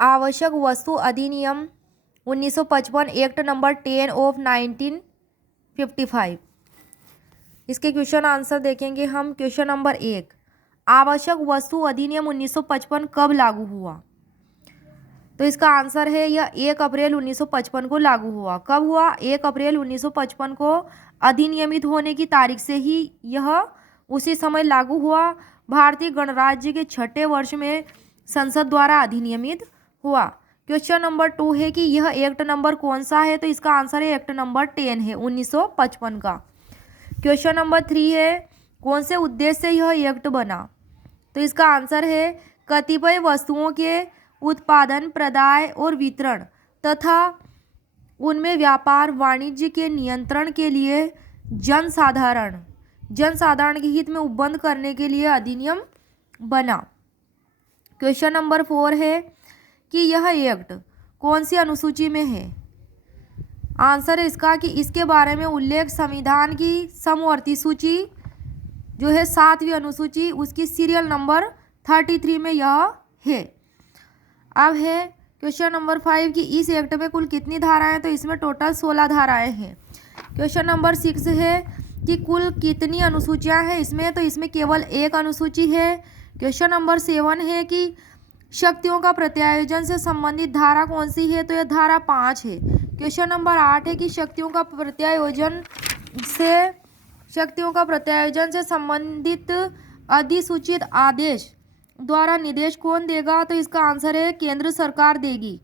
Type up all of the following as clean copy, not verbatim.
आवश्यक वस्तु अधिनियम 1955 एक्ट नंबर 10 ऑफ 1955। इसके क्वेश्चन आंसर देखेंगे हम। क्वेश्चन नंबर 1, आवश्यक वस्तु अधिनियम 1955 कब लागू हुआ? तो इसका आंसर है यह 1 अप्रैल 1955 को लागू हुआ। कब हुआ? 1 अप्रैल 1955 को अधिनियमित होने की तारीख से ही यह उसी समय लागू हुआ। भारतीय गणराज्य के 6ठे वर्ष में संसद द्वारा अधिनियमित हुआ। क्वेश्चन नंबर 2 है कि यह एक्ट नंबर कौन सा है? तो इसका आंसर है एक्ट नंबर 10 है 1955 का। क्वेश्चन नंबर 3 है कौन से उद्देश्य से यह एक्ट बना? तो इसका आंसर है कतिपय वस्तुओं के उत्पादन, प्रदाय और वितरण तथा उनमें व्यापार वाणिज्य के नियंत्रण के लिए जनसाधारण के हित में उपबंध करने के लिए अधिनियम बना। क्वेश्चन नंबर 4 है कि यह एक्ट कौन सी अनुसूची में है? आंसर है इसका कि इसके बारे में उल्लेख संविधान की समवर्ती सूची जो है 7वीं अनुसूची उसकी सीरियल नंबर 33 में यह है। अब है क्वेश्चन नंबर 5 कि इस एक्ट में कुल कितनी धाराएं हैं? तो इसमें टोटल 16 धाराएं हैं। क्वेश्चन नंबर 6 है कि कुल कितनी अनुसूचियां हैं इसमें? तो इसमें केवल एक अनुसूची है। क्वेश्चन नंबर 7 है कि शक्तियों का प्रत्यायोजन से संबंधित धारा कौन सी है? तो यह धारा 5 है। क्वेश्चन नंबर 8 है कि शक्तियों का प्रत्यायोजन से संबंधित अधिसूचित आदेश द्वारा निर्देश कौन देगा? तो इसका आंसर है केंद्र सरकार देगी।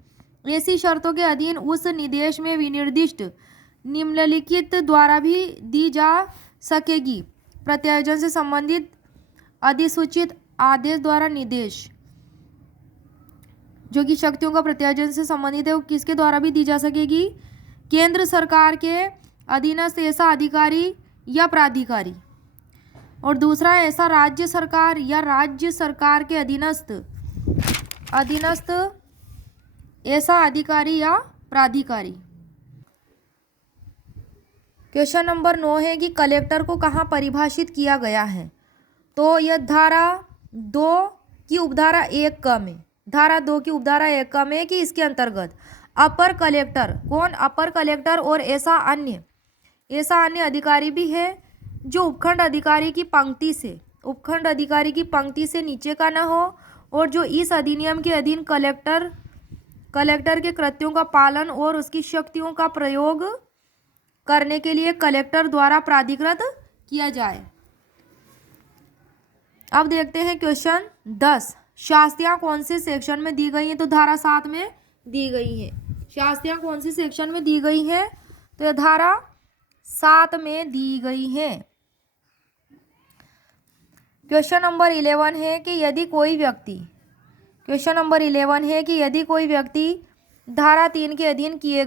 ऐसी शर्तों के अधीन उस निर्देश में विनिर्दिष्ट निम्नलिखित द्वारा भी दी जा सकेगी। प्रत्यायोजन से संबंधित अधिसूचित आदेश द्वारा निर्देश जो कि शक्तियों का प्रत्यायोजन से संबंधित है वो किसके द्वारा भी दी जा सकेगी? केंद्र सरकार के अधीनस्थ ऐसा अधिकारी या प्राधिकारी। और दूसरा है ऐसा राज्य सरकार या राज्य सरकार के अधीनस्थ ऐसा अधिकारी या प्राधिकारी। क्वेश्चन नंबर 9 है कि कलेक्टर को कहाँ परिभाषित किया गया है? तो यह धारा 2 की उपधारा 1 क में, धारा 2 की उपधारा 1 क में कि इसके अंतर्गत अपर कलेक्टर, कौन? अपर कलेक्टर और ऐसा अन्य अधिकारी भी है जो उपखंड अधिकारी की पंक्ति से नीचे का न हो और जो इस अधिनियम के अधीन कलेक्टर के कृत्यों का पालन और उसकी शक्तियों का प्रयोग करने के लिए कलेक्टर द्वारा प्राधिकृत किया जाए। अब देखते हैं क्वेश्चन 10, शास्तियाँ कौन से सेक्शन में दी गई हैं? तो धारा 7 में दी गई है। शास्तियाँ कौन सी सेक्शन में दी गई हैं? तो यह धारा 7 में दी गई है। क्वेश्चन नंबर 11 है कि यदि कोई व्यक्ति धारा 3 के अधीन किए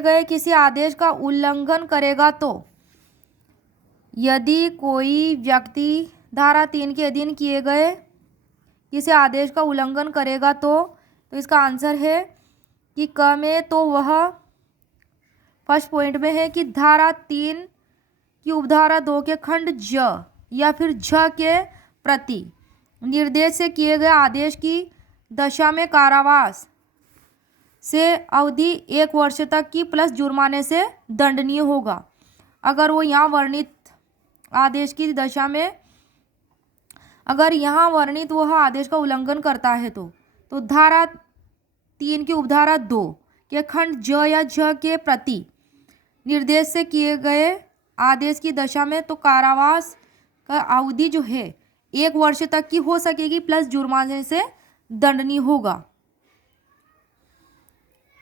गए किसी आदेश का उल्लंघन करेगा तो यदि कोई व्यक्ति धारा 3 के अधीन किए गए किसी आदेश का उल्लंघन करेगा तो इसका आंसर है कि क में तो वह फर्स्ट पॉइंट में है कि धारा 3 की उपधारा 2 के खंड ज या फिर झ के प्रति निर्देश से किए गए आदेश की दशा में कारावास से अवधि 1 वर्ष तक की प्लस जुर्माने से दंडनीय होगा। अगर वो यहाँ वर्णित आदेश की दशा में वह आदेश का उल्लंघन करता है तो धारा 3 की उपधारा 2 के खंड ज या झ के प्रति निर्देश से किए गए आदेश की दशा में तो कारावास का अवधि जो है 1 वर्ष तक की हो सकेगी प्लस जुर्माने से दंडनीय होगा।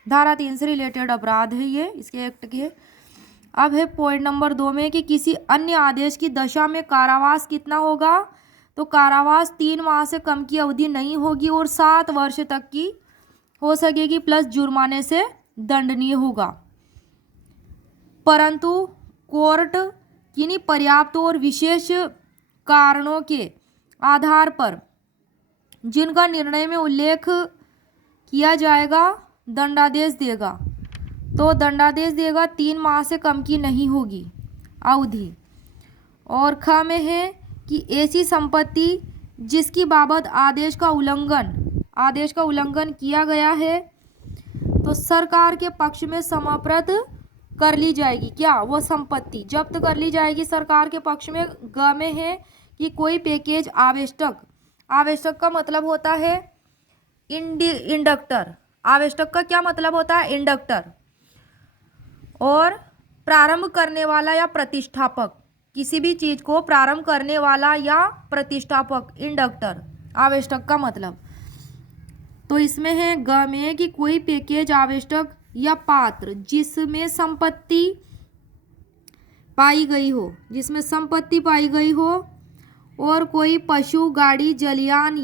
धारा 3 से रिलेटेड अपराध है ये इसके एक्ट के। अब है पॉइंट नंबर 2 में कि किसी अन्य आदेश की दशा में कारावास कितना होगा? तो कारावास 3 माह से कम की अवधि नहीं होगी और 7 वर्ष तक की हो सकेगी प्लस जुर्माने से दंडनीय होगा। परंतु कोर्ट किन्हीं पर्याप्त और विशेष कारणों के आधार पर जिनका निर्णय में उल्लेख किया जाएगा दंडादेश देगा। तो दंडादेश देगा 3 माह से कम की नहीं होगी अवधि। और ख में है कि ऐसी संपत्ति जिसकी बाबत आदेश का उल्लंघन किया गया है तो सरकार के पक्ष में समाप्त कर ली जाएगी। क्या वो संपत्ति जब्त कर ली जाएगी सरकार के पक्ष में। ग में है कि कोई पैकेज आवश्यक का मतलब होता है इंडक्टर। आवश्यक का क्या मतलब होता है? इंडक्टर। और प्रारंभ करने वाला या प्रतिष्ठापक, किसी भी चीज को प्रारंभ करने वाला या प्रतिष्ठापक, इंडक्टर आवश्यक का मतलब। तो इसमें है ग में कि कोई पैकेज आवश्यक या पात्र जिसमें संपत्ति पाई गई हो और कोई पशु गाड़ी जलयान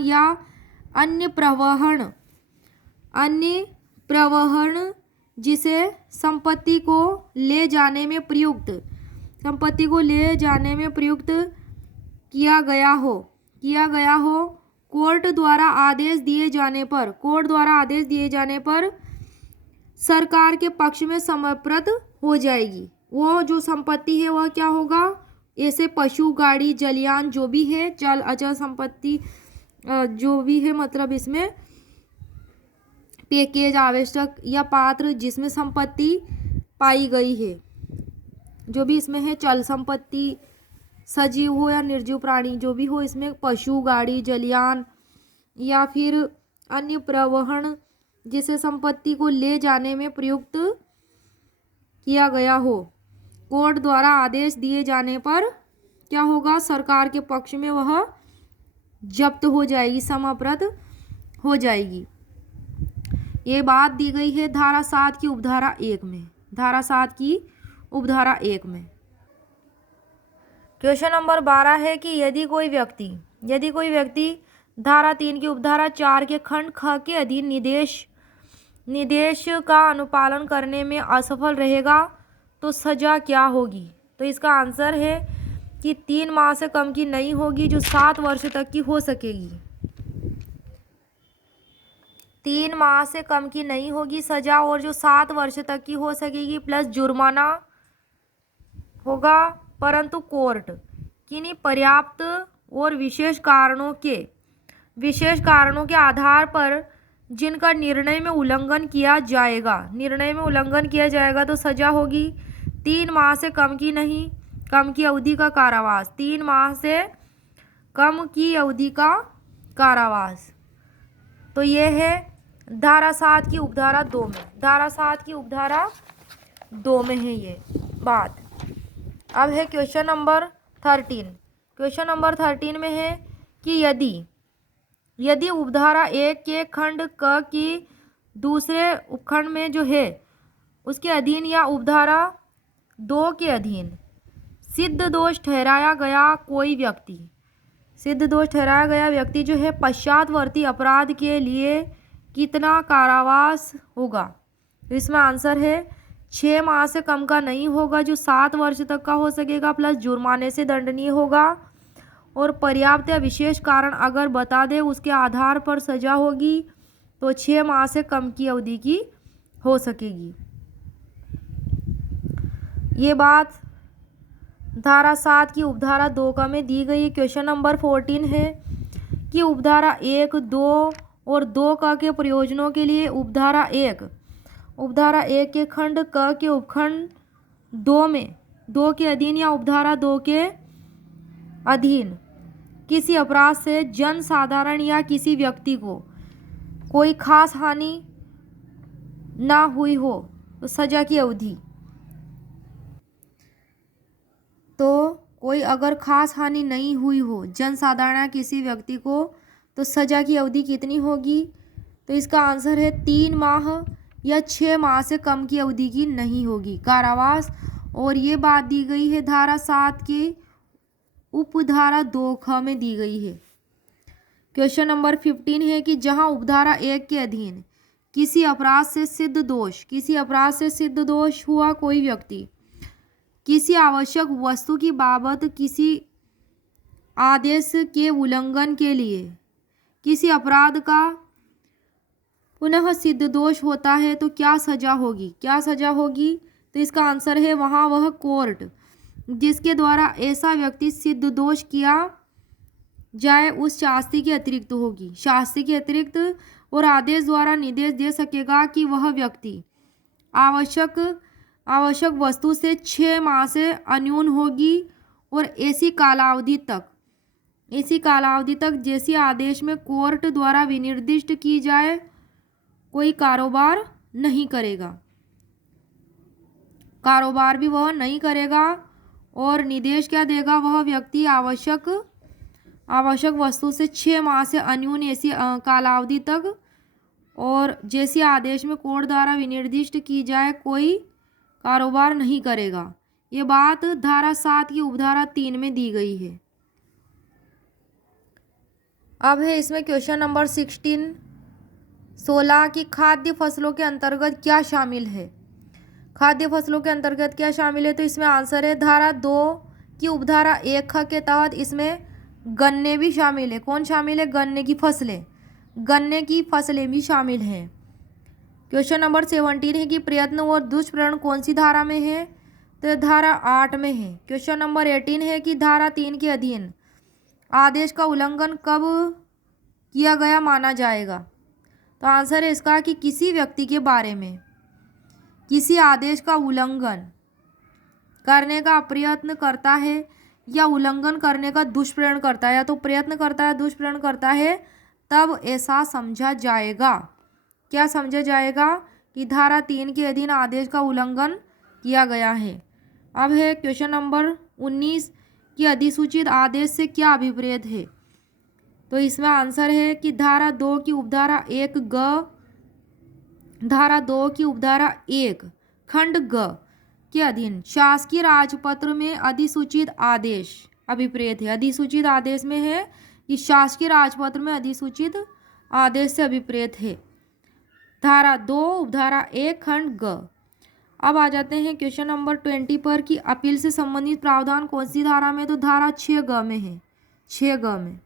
या अन्य प्रवहन जिसे संपत्ति को ले जाने में प्रयुक्त किया गया हो कोर्ट द्वारा आदेश दिए जाने पर सरकार के पक्ष में समर्पित हो जाएगी। वो जो संपत्ति है वह क्या होगा? ऐसे पशु गाड़ी जलयान जो भी है, चल अचल संपत्ति जो भी है, मतलब इसमें पैकेज आवश्यक या पात्र जिसमें संपत्ति पाई गई है, जो भी इसमें है, चल संपत्ति, सजीव हो या निर्जीव प्राणी जो भी हो, इसमें पशु गाड़ी जलयान या फिर अन्य प्रवहन जिसे संपत्ति को ले जाने में प्रयुक्त किया गया हो, कोर्ट द्वारा आदेश दिए जाने पर क्या होगा? सरकार के पक्ष में वह जब्त हो जाएगी, समाप्त हो जाएगी। ये बात दी गई है धारा 7 की उपधारा 1 में। क्वेश्चन नंबर 12 है कि यदि कोई व्यक्ति धारा 3 की उपधारा 4 के खंड ख के अधीन निर्देश का अनुपालन करने में असफल रहेगा तो सजा क्या होगी? तो इसका आंसर है कि 3 माह से कम की नहीं होगी, जो 7 वर्ष तक की हो सकेगी। 3 माह से कम की नहीं होगी सजा, और जो 7 वर्ष तक की हो सकेगी, प्लस जुर्माना होगा। परंतु कोर्ट किन्हीं पर्याप्त और विशेष कारणों के आधार पर जिनका निर्णय में उल्लंघन किया जाएगा तो सजा होगी 3 माह से कम की अवधि का कारावास। 3 माह से कम की अवधि का कारावास। तो ये है धारा 7 की उपधारा 2 में। धारा 7 की उपधारा 2 में है ये बात। अब है क्वेश्चन नंबर 13। क्वेश्चन नंबर 13 में है कि यदि उपधारा 1 के खंड क की दूसरे उपखंड में जो है उसके अधीन या उपधारा 2 के अधीन सिद्ध दोष ठहराया गया व्यक्ति जो है पश्चातवर्ती अपराध के लिए कितना कारावास होगा? तो इसमें आंसर है 6 माह से कम का नहीं होगा, जो 7 वर्ष तक का हो सकेगा, प्लस जुर्माने से दंडनीय होगा। और पर्याप्त या विशेष कारण अगर बता दे उसके आधार पर सजा होगी तो 6 माह से कम की अवधि की हो सकेगी। ये बात धारा 7 की उपधारा 2 का में दी गई। क्वेश्चन नंबर 14 है कि उपधारा 1, 2 और 2 का के प्रयोजनों के लिए उपधारा 1 के खंड क के उपखंड 2 में 2 के अधीन या उपधारा 2 के अधीन किसी अपराध से जन साधारण या किसी व्यक्ति को कोई खास हानि ना हुई हो तो सजा की अवधि। तो कोई अगर खास हानि नहीं हुई हो जन साधारण या किसी व्यक्ति को तो सजा की अवधि कितनी होगी? तो इसका आंसर है 3 माह या 6 माह से कम की अवधि की नहीं होगी कारावास। और ये बात दी गई है धारा 7 के उपधारा 2 ख में दी गई है। क्वेश्चन नंबर 15 है कि जहां उपधारा 1 के अधीन किसी अपराध से सिद्ध दोष हुआ कोई व्यक्ति किसी आवश्यक वस्तु की बाबत किसी आदेश के उल्लंघन के लिए किसी अपराध का पुनः सिद्ध दोष होता है तो क्या सजा होगी? तो इसका आंसर है वहाँ वह कोर्ट जिसके द्वारा ऐसा व्यक्ति सिद्ध दोष किया जाए उस शास्त्री के अतिरिक्त होगी। शास्त्री के अतिरिक्त और आदेश द्वारा निर्देश दे सकेगा कि वह व्यक्ति आवश्यक वस्तु से 6 माह से अन्यून होगी और ऐसी कालावधि तक जैसे आदेश में कोर्ट द्वारा विनिर्दिष्ट की जाए कोई कारोबार नहीं करेगा। कारोबार भी वह नहीं करेगा और निर्देश क्या देगा, वह व्यक्ति आवश्यक वस्तु से 6 माह से अन्यून ऐसी कालावधि तक और जैसे आदेश में कोर्ट द्वारा विनिर्दिष्ट की जाए कोई कारोबार नहीं करेगा। ये बात धारा 7 की उपधारा 3 में दी गई है। अब है इसमें क्वेश्चन नंबर 16 की खाद्य फसलों के अंतर्गत क्या शामिल है। खाद्य फसलों के अंतर्गत क्या शामिल है, तो इसमें आंसर है धारा 2 की उपधारा 1 ख के तहत इसमें गन्ने भी शामिल है। कौन शामिल है, गन्ने की फसलें भी शामिल हैं। क्वेश्चन नंबर 17 है कि प्रयत्न और दुष्प्रेरण कौन सी धारा में है, तो धारा 8 में है। क्वेश्चन नंबर 18 है कि धारा 3 के अधीन आदेश का उल्लंघन कब किया गया माना जाएगा, तो आंसर है इसका कि किसी व्यक्ति के बारे में किसी आदेश का उल्लंघन करने का प्रयत्न करता है या उल्लंघन करने का दुष्प्रेरण करता है, या तो प्रयत्न करता है दुष्प्रेरण करता है, तब ऐसा समझा जाएगा। क्या समझा जाएगा कि धारा 3 के अधीन आदेश का उल्लंघन किया गया है। अब है क्वेश्चन नंबर 19 कि अधिसूचित आदेश से क्या अभिप्रेत है, तो इसमें आंसर है कि धारा 2 की उपधारा 1 खंड ग के अधीन शासकीय राजपत्र में अधिसूचित आदेश अभिप्रेत है। अधिसूचित आदेश में है कि शासकीय राजपत्र में अधिसूचित आदेश से अभिप्रेत है। धारा 2 उपधारा 1 खंड ग। अब आ जाते हैं क्वेश्चन नंबर 20 पर कि अपील से संबंधित प्रावधान कौन सी धारा में, तो धारा 6 ग में है। 6 ग में